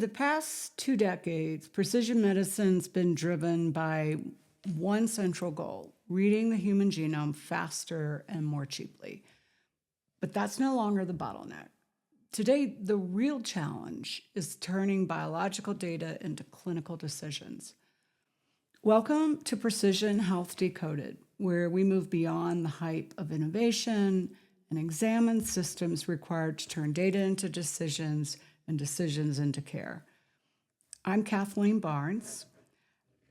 the past 2 decades, precision medicine's been driven by one central goal: reading the human genome faster and more cheaply. But that's no longer the bottleneck. Today, the real challenge is turning biological data into clinical decisions. Welcome to Precision Health Decoded, where we move beyond the hype of innovation and examine systems required to turn data into decisions and decisions into care. I'm Kathleen Barnes.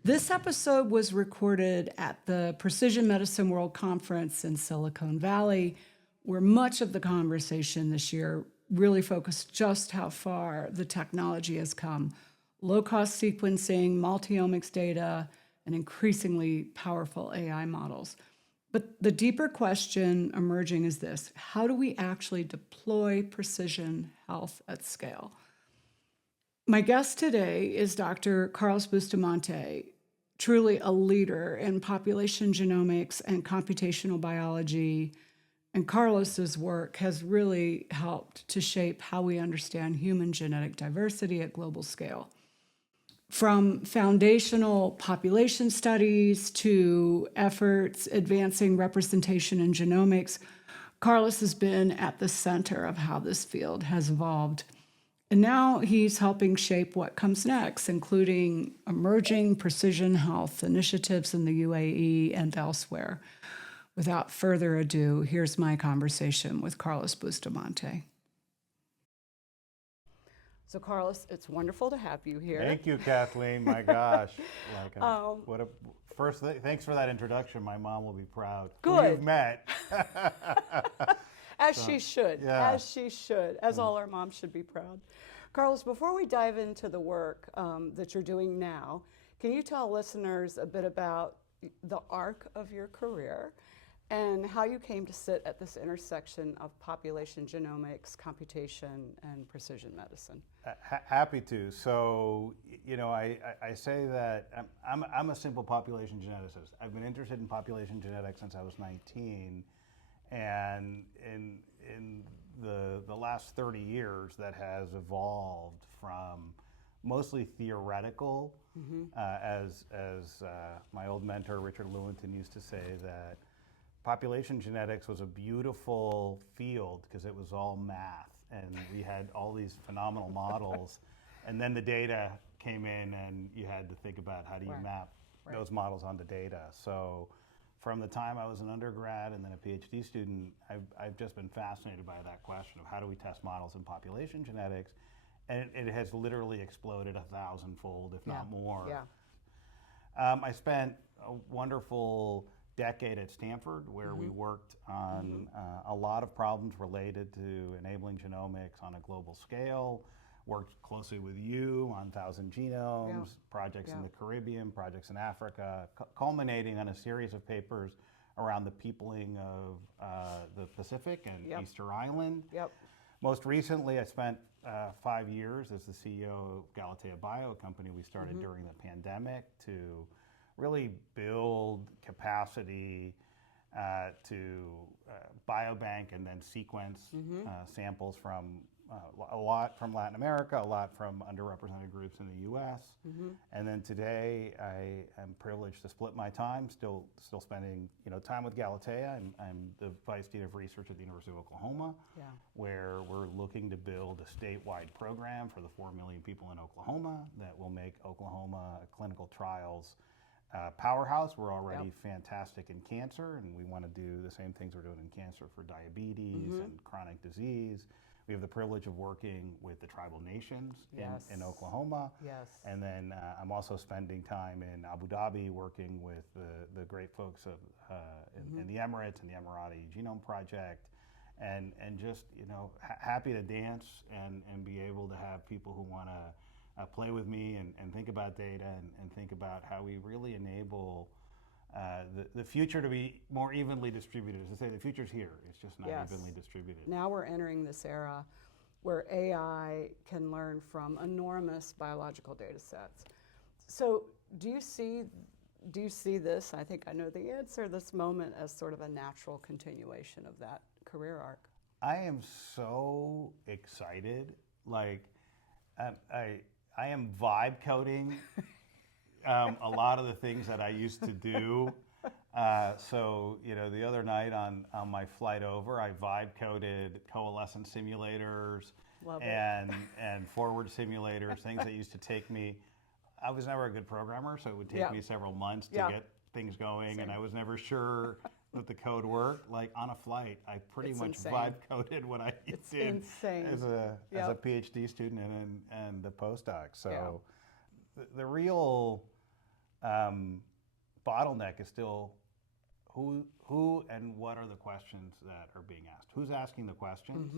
This episode was recorded at the Precision Medicine World Conference in Silicon Valley, where much of the conversation this year really focused just how far the technology has come. Low-cost sequencing, multi-omics data, and increasingly powerful AI models. But the deeper question emerging is this: how do we actually deploy precision health at scale? My guest today is Dr. Carlos Bustamante, truly a leader in population genomics and computational biology. And Carlos's work has really helped to shape how we understand human genetic diversity at global scale. From foundational population studies to efforts advancing representation in genomics, Carlos has been at the center of how this field has evolved. And now he's helping shape what comes next, including emerging precision health initiatives in the UAE and elsewhere. Without further ado, here's my conversation with Carlos Bustamante. So, Carlos, it's wonderful to have you here. Thank you, Kathleen. My gosh, thanks for that introduction. My mom will be proud. Good. Who you've met. As she should, yeah. as she should, as all our moms should be proud. Carlos, before we dive into the work that you're doing now, can you tell listeners a bit about the arc of your career and how you came to sit at this intersection of population genomics, computation, and precision medicine? Happy to. So, you know, I say that I'm a simple population geneticist. I've been interested in population genetics since I was 19. And in the last 30 years, that has evolved from mostly theoretical, as my old mentor Richard Lewontin used to say, that population genetics was a beautiful field because it was all math, and we had all these phenomenal models, and then the data came in, and you had to think about how do you map those models onto data. So, from the time I was an undergrad and then a PhD student, I've just been fascinated by that question of how do we test models in population genetics, and it has literally exploded 1,000-fold, if not more. Yeah. I spent a wonderful decade at Stanford where we worked on a lot of problems related to enabling genomics on a global scale. Worked closely with you on 1,000 genomes, projects in the Caribbean, projects in Africa, culminating on a series of papers around the peopling of the Pacific and Easter Island. Most recently, I spent 5 years as the CEO of Galatea Bio, a company we started during the pandemic to really build capacity to biobank and then sequence samples from a lot from Latin America, a lot from underrepresented groups in the U.S. And then today, I am privileged to split my time, still spending time with Galatea, and I'm the Vice Dean of Research at the University of Oklahoma, where we're looking to build a statewide program for the 4 million people in Oklahoma that will make Oklahoma clinical trials powerhouse. We're already fantastic in cancer, and we want to do the same things we're doing in cancer for diabetes and chronic disease. We have the privilege of working with the tribal nations in Oklahoma. And then I'm also spending time in Abu Dhabi working with the great folks in the Emirates and the Emirati Genome Project. And just, happy to dance and be able to have people who want to play with me and think about data and think about how we really enable the future to be more evenly distributed. As I say, the future's here. It's just not evenly distributed. Now we're entering this era where AI can learn from enormous biological data sets. So do you see this, I think I know the answer, this moment as sort of a natural continuation of that career arc? I am so excited. I am vibe coding a lot of the things that I used to do. So, the other night on my flight over, I vibe coded coalescent simulators and forward simulators, things that used to take me. I was never a good programmer, so it would take me several months to get things going, and I was never sure that the code worked. Like on a flight, I pretty much vibe coded what I did as a PhD student and a postdoc. So the real bottleneck is still who and what are the questions that are being asked? Who's asking the questions,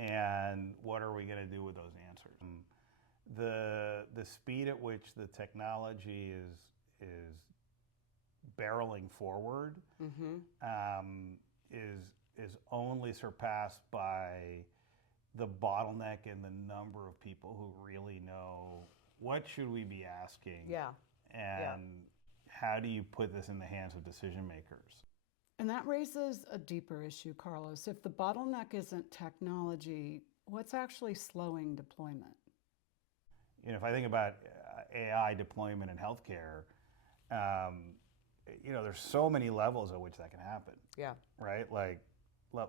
and what are we going to do with those answers? The speed at which the technology is barreling forward is only surpassed by the bottleneck in the number of people who really know what should we be asking, and how do you put this in the hands of decision makers. And that raises a deeper issue, Carlos. If the bottleneck isn't technology, what's actually slowing deployment? If I think about AI deployment in healthcare, there's so many levels at which that can happen. Right? Like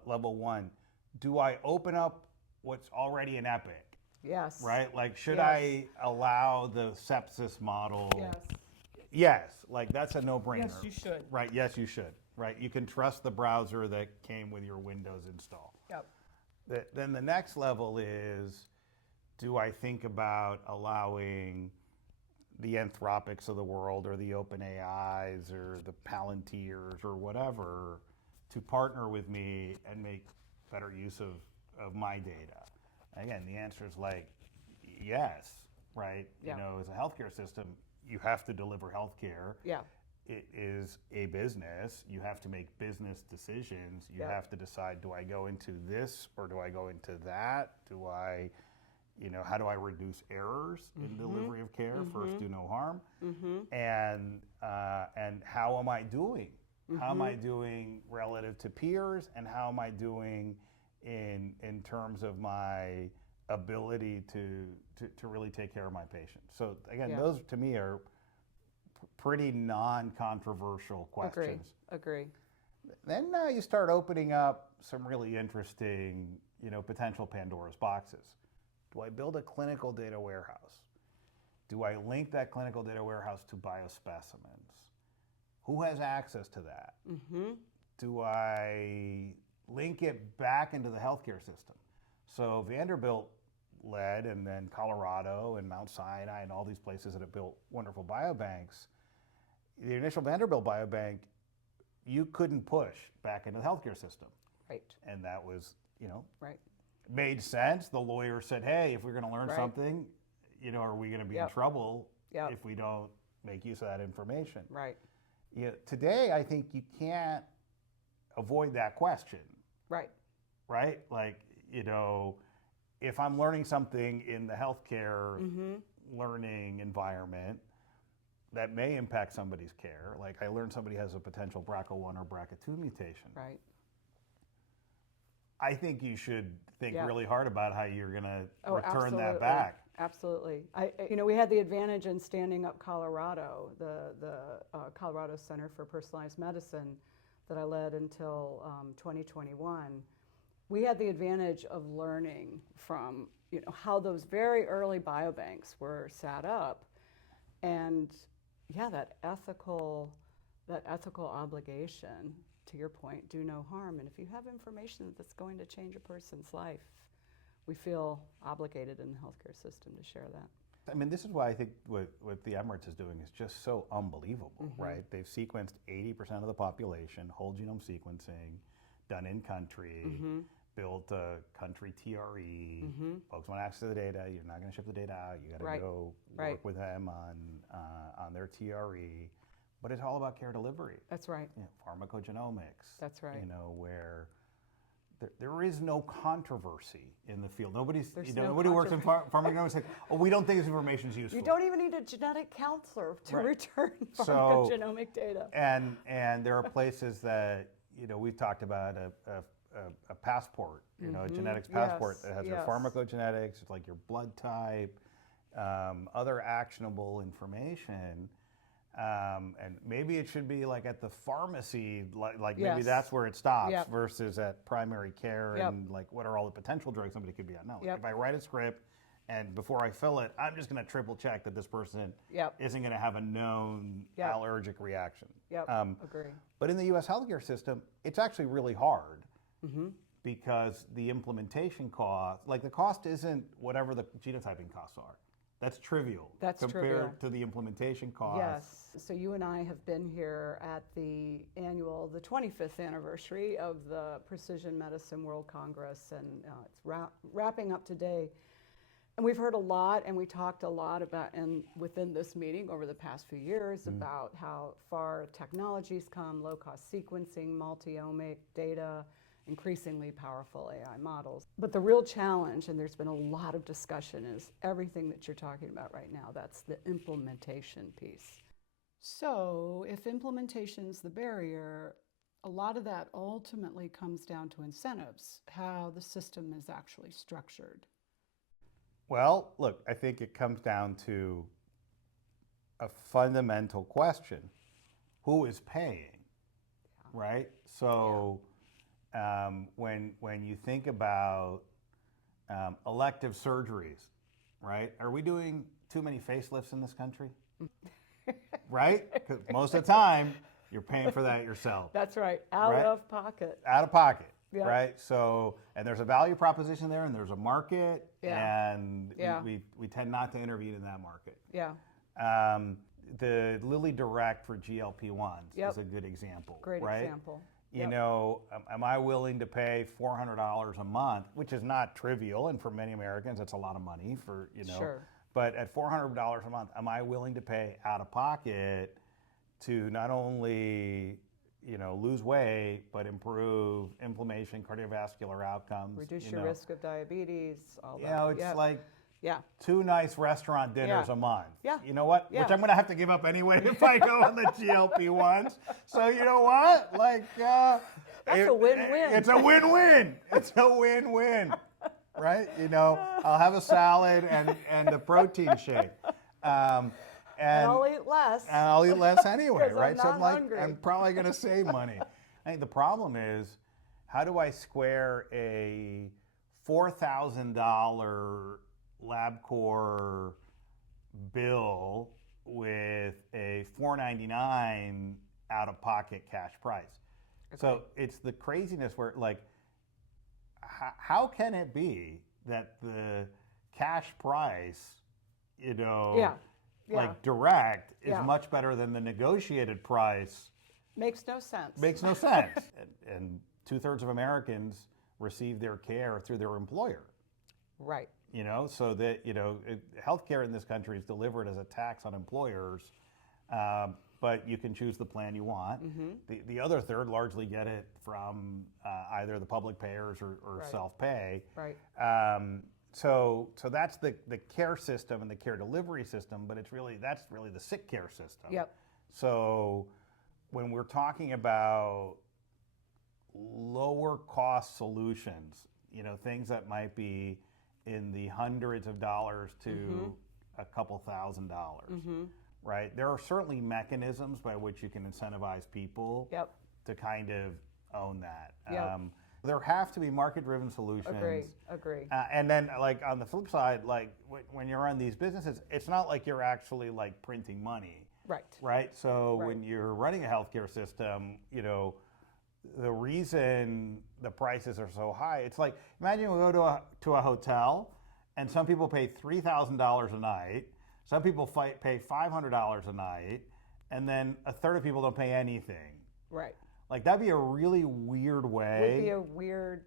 level one, do I open up what's already in Epic? Yes. Right? Like, should I allow the sepsis model? Yes. Yes. Like, that's a no-brainer. Yes, you should. Right. Yes, you should. Right. You can trust the browser that came with your Windows install. Then the next level is, do I think about allowing the Anthropics of the world or the OpenAIs or the Palantirs or whatever to partner with me and make better use of my data? Again, the answer is like, yes, right? As a healthcare system, you have to deliver healthcare. It is a business. You have to make business decisions. You have to decide, do I go into this or do I go into that? How do I reduce errors in delivery of care? First, do no harm. And how am I doing? How am I doing relative to peers? And how am I doing in terms of my ability to really take care of my patients? So again, those to me are pretty non-controversial questions. Agree. Then you start opening up some really interesting, potential Pandora's boxes. Do I build a clinical data warehouse? Do I link that clinical data warehouse to biospecimens? Who has access to that? Do I link it back into the healthcare system? So Vanderbilt led, and then Colorado and Mount Sinai and all these places that have built wonderful biobanks. The initial Vanderbilt biobank, you couldn't push back into the healthcare system. Right. And that was, right. Made sense. The lawyer said, hey, if we're going to learn something, are we going to be in trouble if we don't make use of that information? Right. Today, I think you can't avoid that question. Right. Right? Like, if I'm learning something in the healthcare learning environment that may impact somebody's care, like I learned somebody has a potential BRCA1 or BRCA2 mutation. Right. I think you should think really hard about how you're going to return that back. Absolutely. We had the advantage in standing up Colorado, the Colorado Center for Personalized Medicine that I led until 2021. We had the advantage of learning from how those very early biobanks were set up, and that ethical obligation, to your point, do no harm. And if you have information that's going to change a person's life, we feel obligated in the healthcare system to share that. I mean, this is why I think what the Emirates is doing is just so unbelievable, right? They've sequenced 80% of the population, whole genome sequencing, done in country, built a country TRE. Folks want access to the data. You're not going to ship the data out. You got to go work with them on their TRE. But it's all about care delivery. That's right. Pharmacogenomics. That's right. Where there is no controversy in the field. Nobody no works in pharmacogenomics says, "Oh, we don't think this information is useful." You don't even need a genetic counselor to return pharmacogenomic data. And there are places that we've talked about a passport, a genetics passport that has your pharmacogenetics, it's like your blood type, other actionable information. And maybe it should be like at the pharmacy, like maybe Yes. that's where it stops Yep. versus at primary care Yep. and like what are all the potential drugs somebody could be on. No, Yep. if I write a script and before I fill it, I'm just going to triple check that this person Yep. isn't going to have a known Yep. allergic reaction. Yep. Agree. But in the US healthcare system, it's actually really hard Mm-hmm. because the implementation cost, like the cost isn't whatever the genotyping costs are. That's trivial That's compared trivial. to the implementation cost. Yes. So you and I have been here at the 25th anniversary of the Precision Medicine World Congress, and it's wrapping up today. And we've heard a lot, and we talked a lot about, and within this meeting over the past few years, about how far technologies come, low-cost sequencing, multi-omic data, increasingly powerful AI models. But the real challenge, and there's been a lot of discussion, is everything that you're talking about right now. That's the implementation piece. So if implementation's the barrier, a lot of that ultimately comes down to incentives, how the system is actually structured. Well, look, I think it comes down to a fundamental question. Who is paying, right? So when you think about elective surgeries, right? Are we doing too many facelifts in this country? Right? Because most of the time, you're paying for that yourself. That's right, out Right? of pocket. Out of pocket, Yeah. right? So, and there's a value proposition there, and there's a market, Yeah. and Yeah. we tend not to intervene in that market. Yeah, The Lilly Direct for GLP-1s Yep. is a good example, great right? example. You Yep. know, am I willing to pay $400 a month, which is not trivial, and for many Americans, it's a lot of money for, you know. Sure. But at $400 a month, am I willing to pay out of pocket to not only, you know, lose weight, but improve inflammation, cardiovascular outcomes? Reduce you your know? risk of diabetes, all that. You know, it's Yep. like Yeah, 2 nice restaurant dinners Yeah. a month. Yeah. You know what? Yeah. Which I'm going to have to give up anyway if I go on the GLP-1s. So you know what? Like, That's a win-win. It's a win-win. It's a win-win, right? You know, I'll have a salad and a protein shake. And I'll eat less. and I'll eat less anyway, 'Cause right? I'm So not I'm like, hungry. I'm probably going to save money. I think the problem is, how do I square a $4,000 LabCorp bill with a $499 out-of-pocket cash price? So it's the craziness where, like, how can it be that the cash price, you know, Yeah. Yeah. like direct is Yeah. much better than the negotiated price? Makes no sense. Makes no sense. And 2/3 of Americans receive their care through their employer. Right. You know, so that, you know, healthcare in this country is delivered as a tax on employers, but you can choose the plan you want. The other third largely get it from either the public payers or Right. self-pay. Right. So that's the care system and the care delivery system, but that's really the sick care system. Yep. So when we're talking about lower cost solutions, you know, things that might be in the hundreds of dollars to a couple $1,000s, right? There are certainly mechanisms by which you can incentivize people Yep. to kind of own that. Yep. There have to be market-driven solutions. Agree. And then, like, on the flip side, like, when you're on these businesses, it's not like you're actually, like, printing money, Right. right? So Right. when you're running a healthcare system, you know, the reason the prices are so high, it's like, imagine we go to a hotel, and some people pay $3,000 a night, some people pay $500 a night, and then a third of people don't pay anything. Right. Like, that'd be a really weird way. Would be a weird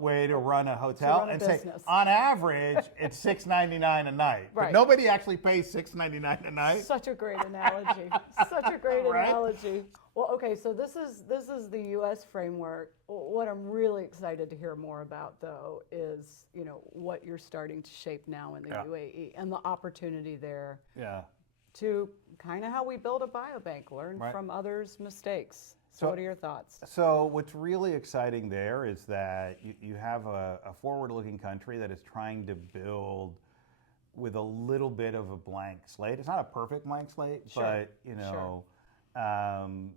way to run a hotel run a and say, business. on average, it's $6.99 a night. But Right. nobody actually pays $6.99 a night. Such a great analogy. Such a great Right? analogy. Well, okay, so this is the U.S. framework. What I'm really excited to hear more about, though, is, you know, what you're starting to shape now in the Yeah. UAE and the opportunity there Yeah. to kind of how we build a biobank, learn Right. from others' mistakes. So what are your thoughts? So what's really exciting there is that you have a forward-looking country that is trying to build with a little bit of a blank slate. It's not a perfect blank slate, Sure. but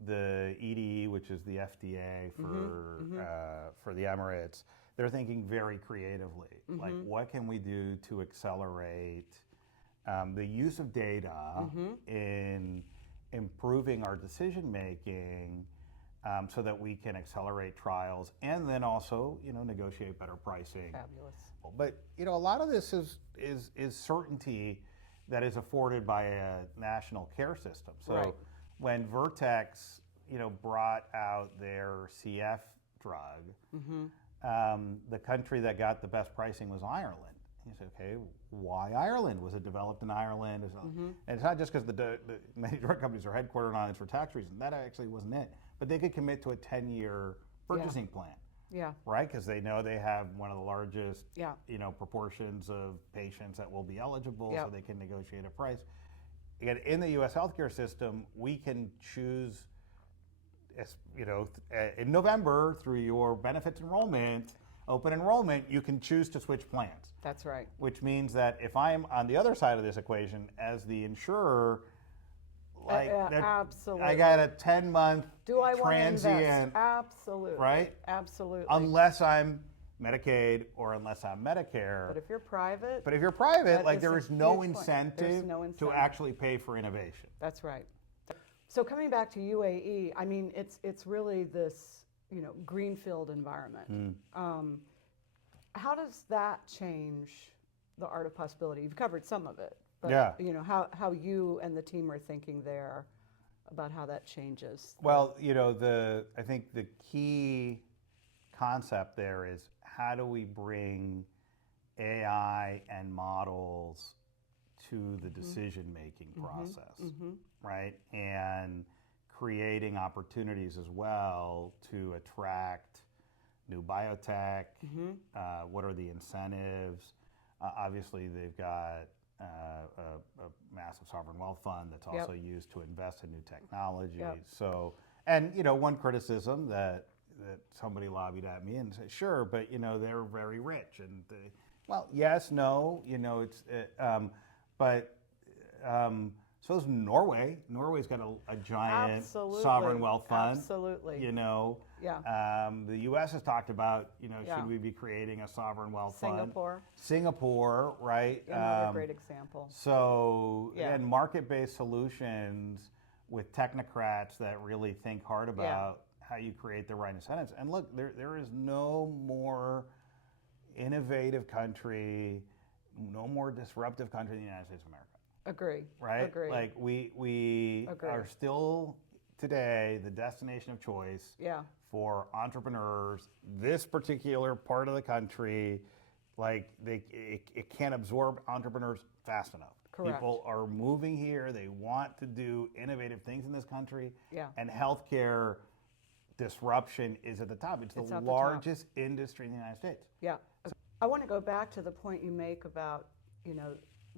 the EDE, which is the FDA for the Emirates, they're thinking very creatively. Like, what can we do to accelerate the use of data in improving our decision making, so that we can accelerate trials and then also, negotiate better pricing. Fabulous. But a lot of this is certainty that is afforded by a national care system. So Right. when Vertex, brought out their CF drug, the country that got the best pricing was Ireland. You say, okay, why Ireland? Was it developed in Ireland? And it's not just because the many drug companies are headquartered in Ireland for tax reasons. That actually wasn't it. But they could commit to a 10-year purchasing plan. Yeah. Right? Because they know they have one of the largest, Yeah. proportions of patients that will be eligible, Yeah. so they can negotiate a price. Again, in the U.S. healthcare system, we can choose, in November through your benefits enrollment, open enrollment, you can choose to switch plans. That's right. Which means that if I'm on the other side of this equation as the insurer, absolutely. I got a 10-month Do I want to invest? transient, Absolutely. right? Absolutely. Unless I'm Medicaid or unless I'm Medicare. But if you're private, there is is a no huge point. incentive There's no to incentive. actually pay for innovation. That's right. So coming back to UAE, I mean, it's really this, greenfield environment. How does that change the art of possibility? You've covered some of it, but Yeah. How you and the team are thinking there about how that changes. Well, I think the key concept there is, how do we bring AI and models to the decision-making process, right? And creating opportunities as well to attract new biotech. What are the incentives? Obviously, they've got a massive sovereign wealth fund that's also used to invest in new technologies. So, and one criticism that somebody lobbied at me and said, sure, but they're very rich, and well, yes, no, so is Norway. Norway's got a giant sovereign wealth fund. Absolutely. The U.S. has talked about, should we be creating a sovereign wealth fund? Singapore, right? Another great example. So, again, market-based solutions with technocrats that really think hard about how you create the right incentives. And look, there is no more innovative country, no more disruptive country than the United States of America. Agree. Right? Agree. Like we Agree. are still today the destination of choice for entrepreneurs. This particular part of the country, like it can't absorb entrepreneurs fast enough. Correct. People are moving here. They want to do innovative things in this country. Yeah. And healthcare disruption is at the top. It's the largest industry in the United States. Yeah. I want to go back to the point you make about,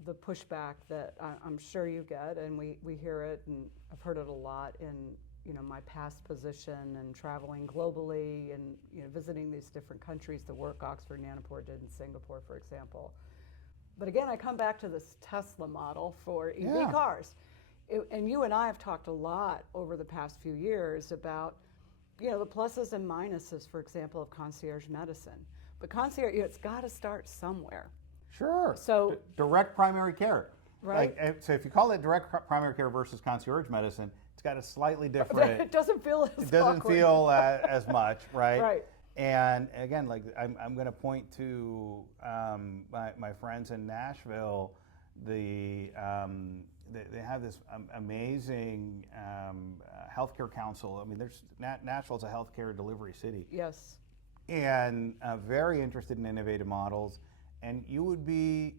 the pushback that I'm sure you get, and we hear it, and I've heard it a lot in, my past position and traveling globally and, visiting these different countries, the work Oxford Nanopore did in Singapore, for example. But again, I come back to this Tesla model for EV cars. And you and I have talked a lot over the past few years about, the pluses and minuses, for example, of concierge medicine. But concierge, it's got to start somewhere. Sure. So direct primary care. Right. So if you call it direct primary care versus concierge medicine, it's got a slightly different. It doesn't feel as It doesn't awkward. feel as much, right? Right. And again, like I'm going to point to my friends in Nashville. They have this amazing healthcare council. I mean, Nashville's a healthcare delivery city. Yes. And very interested in innovative models. And you would be,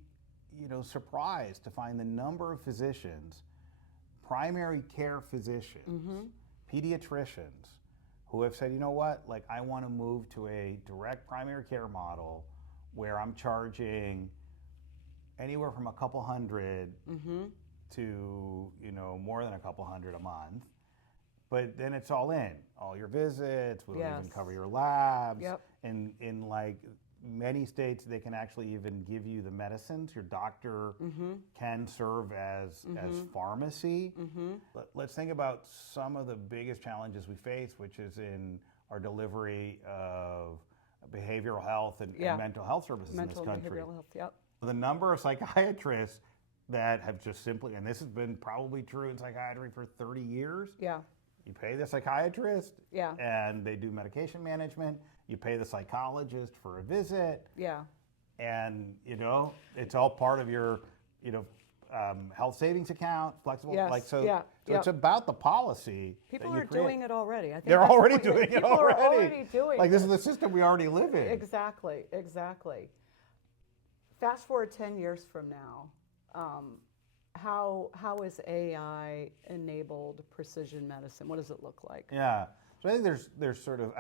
surprised to find the number of physicians, primary care physicians, pediatricians, who have said, you know what, like I want to move to a direct primary care model where I'm charging anywhere from a couple hundred to, more than a couple hundred a month. But then it's all in, all your visits, we'll even cover your labs, in like many states, they can actually even give you the medicines. Your doctor can serve as pharmacy. Let's think about some of the biggest challenges we face, which is in our delivery of behavioral health and mental health services in this country. Behavioral health, yep. The number of psychiatrists that have just simply, and this has been probably true in psychiatry for 30 years. Yeah. You pay the psychiatrist, Yeah. and they do medication management. You pay the psychologist for a visit, Yeah. and it's all part of your health savings account, flexible. Yes. So Yeah. it's about the policy. People that you are create. doing it already. I think They're that's the already point you doing make. it People already. are already doing Like, this it. is the system we already live in. Exactly. Fast forward 10 years from now, how is AI enabled precision medicine? What does it look like? Yeah. So I think there's sort of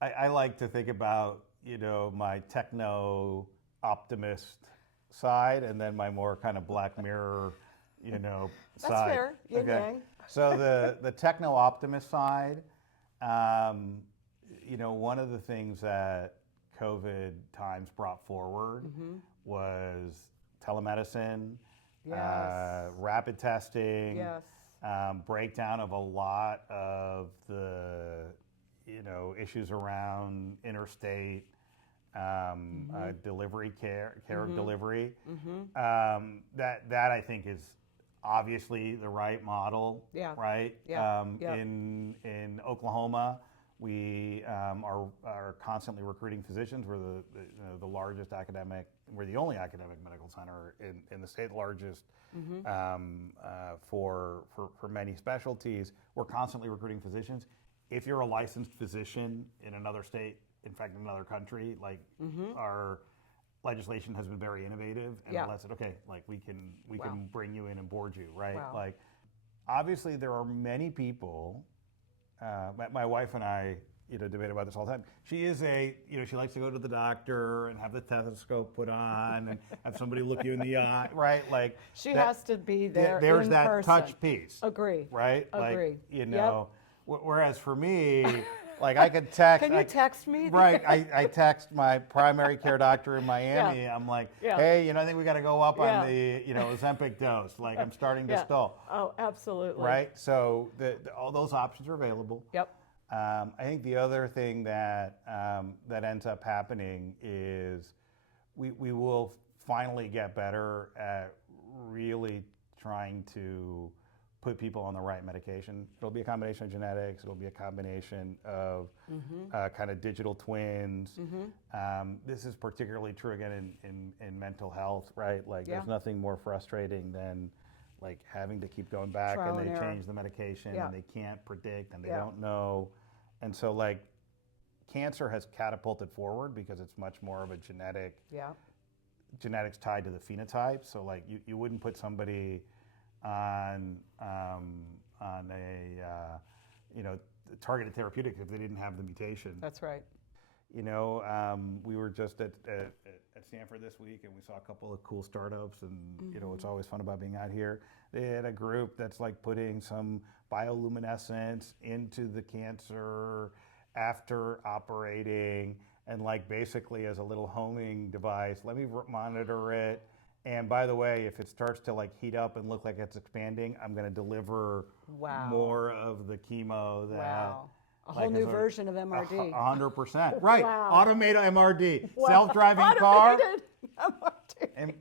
I like to think about my techno optimist side, and then my more kind of Black Mirror That's side. fair. Yin yang. So the techno optimist side, one of the things that COVID times brought forward was telemedicine, Yes. rapid testing, Yes. breakdown of a lot of the issues around interstate delivery care delivery. That I think is obviously the right model. Yeah. Right. Yeah. Yeah. In Oklahoma, we are constantly recruiting physicians. We're the largest academic. We're the only academic medical center in the state, the largest for many specialties. We're constantly recruiting physicians. If you're a licensed physician in another state, in fact, in another country, like our legislation has been very innovative, and Yeah. lets it, okay, like we can Wow. bring you in and board you, right? Wow. Like, obviously there are many people. My wife and I, debate about this all the time. She is she likes to go to the doctor and have the stethoscope put on and have somebody look you in the eye, right? Like She has to be there. There's in that person. touch piece, Agree. right? Agree. Like, whereas for me, like I could text. Can you text me? Right. I text my primary care doctor in Miami. I'm like, hey, I think we got to go up on the, Ozempic dose. Like, I'm starting to stall. Oh, absolutely. Right. So all those options are available. Yep. I think the other thing that ends up happening is we will finally get better at really trying to put people on the right medication. It'll be a combination of genetics. It'll be a combination of kind of digital twins. This is particularly true again in mental health, right? Like there's nothing more frustrating than like having to keep going back Trial and they and error. change the medication and they can't predict and they Yeah. don't know. And so like cancer has catapulted forward because it's much more of a genetics tied to the phenotype. So like you wouldn't put somebody on a targeted therapeutic if they didn't have the mutation. That's right. We were just at Stanford this week and we saw a couple of cool startups and it's always fun about being out here. They had a group that's like putting some bioluminescence into the cancer after operating and like basically as a little homing device, let me monitor it. And by the way, if it starts to like heat up and look like it's expanding, I'm going to deliver more of the chemo that. Wow. A whole new version of MRD. 100%. Right. Wow. Automated MRD. Self-driving car. Automated MRD. And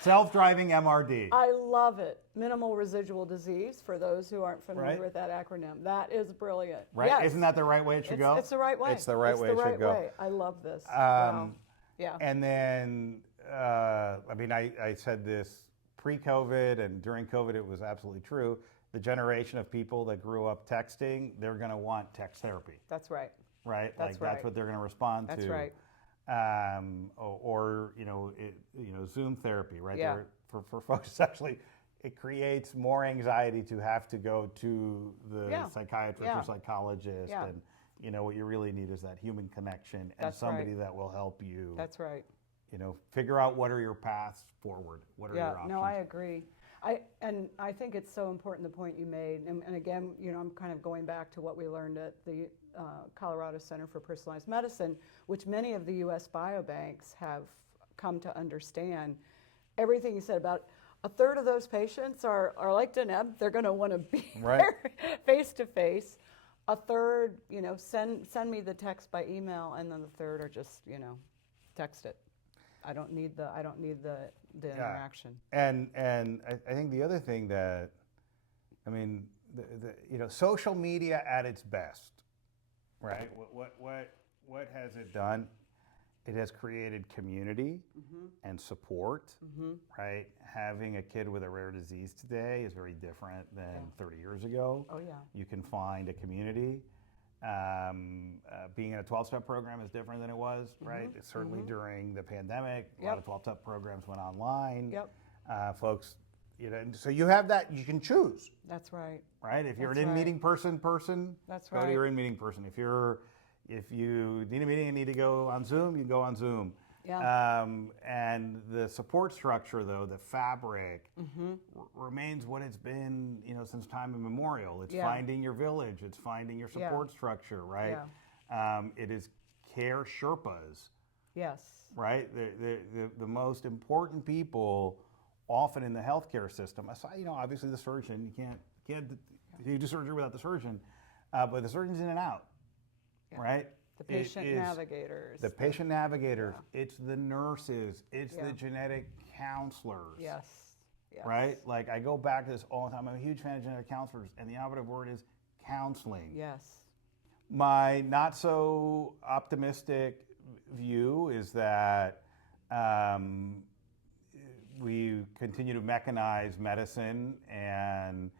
self-driving MRD. I love it. Minimal residual disease, for those who aren't familiar Right. with that acronym. That is brilliant. Right. Yes. Isn't that the right way it should go? It's the right way. It's the right way it should go. I love this. Wow. Yeah. And then, I said this pre-COVID and during COVID, it was absolutely true. The generation of people that grew up texting, they're going to want text therapy. That's right. Right? That's That's what they're going to respond That's to. right. Or Zoom therapy, right? Yeah. For folks, it's actually, it creates more anxiety to have to go to the psychiatrist or psychologist. Yeah. And what you really need is that human connection and That's somebody right. that will help you. That's right. Figure out what are your paths forward. What are your options? No, I agree. I think it's so important, the point you made. And again, I'm kind of going back to what we learned at the Colorado Center for Personalized Medicine, which many of the U.S. biobanks have come to understand. Everything you said about a third of those patients are like Deneb. They're going to want to be Right. there face to face. A third, send me the text by email, and then the third are just, text it. I don't need the interaction. And I think the other thing that, I mean, social media at its best, right? What has it done? It has created community and support, right? Having a kid with a rare disease today is very different than 30 years ago. Oh, yeah. You can find a community. Being in a 12-step program is different than it was, right? Certainly during the pandemic, a lot of 12-step programs went online. Yep. Folks, so you have that, you can choose, That's right. right? If you're That's an right. in-meeting person, That's go to right. your in-meeting person. If you need a meeting and need to go on Zoom, you can go on Zoom. Yeah. And the support structure, though, the fabric, remains what it's been, since time immemorial. It's finding your village. It's finding your support structure, right? It is care Sherpas, Yes. right? The most important people, often in the healthcare system. Aside, obviously the surgeon. You do surgery without the surgeon, but the surgeon's in and out. Right? The patient navigators. The patient navigators. It's the nurses. It's the genetic counselors. Yes. Yes. Right? Like, I go back to this all the time. I'm a huge fan of genetic counselors, and the operative word is counseling. Yes. My not so optimistic view is that we continue to mechanize medicine, and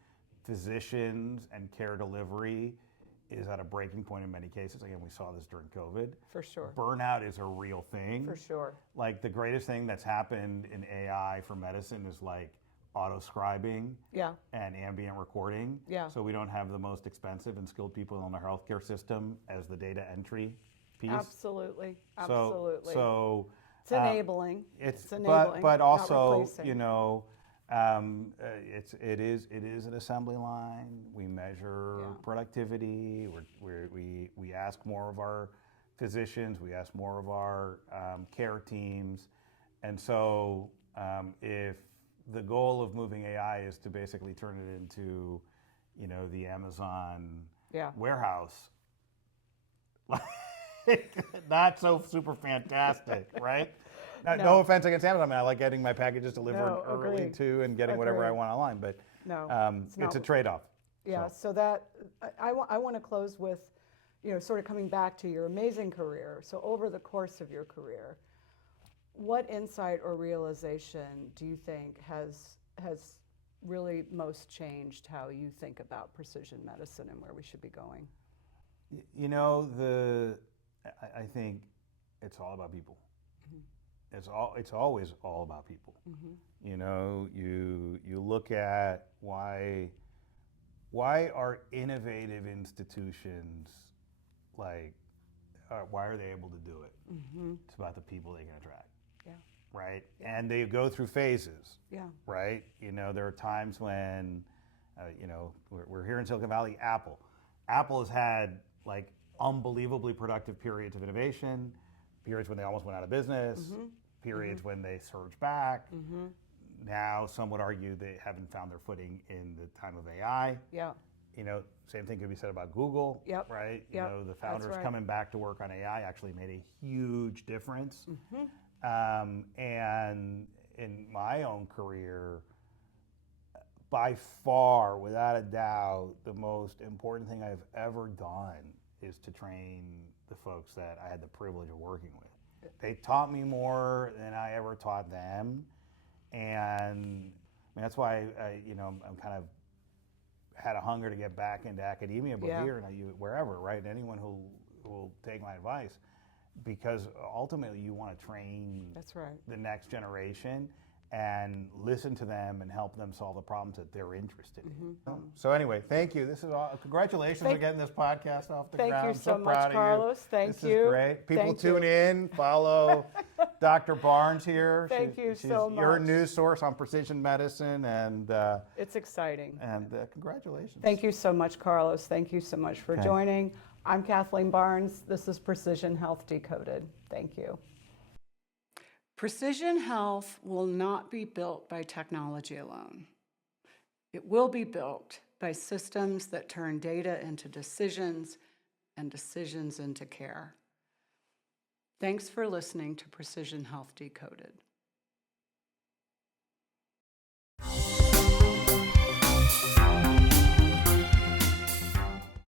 physicians and care delivery is at a breaking point in many cases. Again, we saw this during COVID. For sure. Burnout is a real thing. For sure. Like, the greatest thing that's happened in AI for medicine is like auto-scribing and ambient recording. Yeah. So we don't have the most expensive and skilled people in the healthcare system as the data entry piece. Absolutely. Absolutely. So it's enabling. It's enabling, but not also, replacing. it is an assembly line. We measure productivity. We ask more of our physicians. We ask more of our care teams. And so, if the goal of moving AI is to basically turn it into, the Amazon warehouse, not so super fantastic, right? No offense against Amazon. I mean, I like getting my packages delivered early agreed. too, and getting whatever I want online. But it's a trade-off. Yeah. So that I want to close with, sort of coming back to your amazing career. So over the course of your career, what insight or realization do you think has really most changed how you think about precision medicine and where we should be going? I think it's all about people. It's always all about people. You look at why are innovative institutions why are they able to do it? It's about the people they can attract. Right? And they go through phases. Right? There are times when, we're here in Silicon Valley, Apple has had like unbelievably productive periods of innovation, periods when they almost went out of business, periods when they surged back. Now, some would argue they haven't found their footing in the time of AI. Same thing could be said about Google, right? The founders coming back to work on AI actually made a huge difference. And in my own career, by far, without a doubt, the most important thing I've ever done is to train the folks that I had the privilege of working with. They taught me more than I ever taught them, and that's why I'm kind of had a hunger to get back into academia, but here and wherever, right? And anyone who will take my advice, because ultimately you want to train the next generation and listen to them and help them solve the problems that they're interested in. So anyway, thank you. This is all. Congratulations on getting this podcast off the ground. Thank you I'm so much, proud of Carlos. you. Thank this you. Is great. People Thank tune you. in, follow Dr. Barnes here. Thank you she's so much. your news source on precision medicine, and it's exciting. And congratulations. Thank you so much, Carlos. Thank you so much for joining. I'm Kathleen Barnes. This is Precision Health Decoded. Thank you. Precision health will not be built by technology alone. It will be built by systems that turn data into decisions and decisions into care. Thanks for listening to Precision Health Decoded.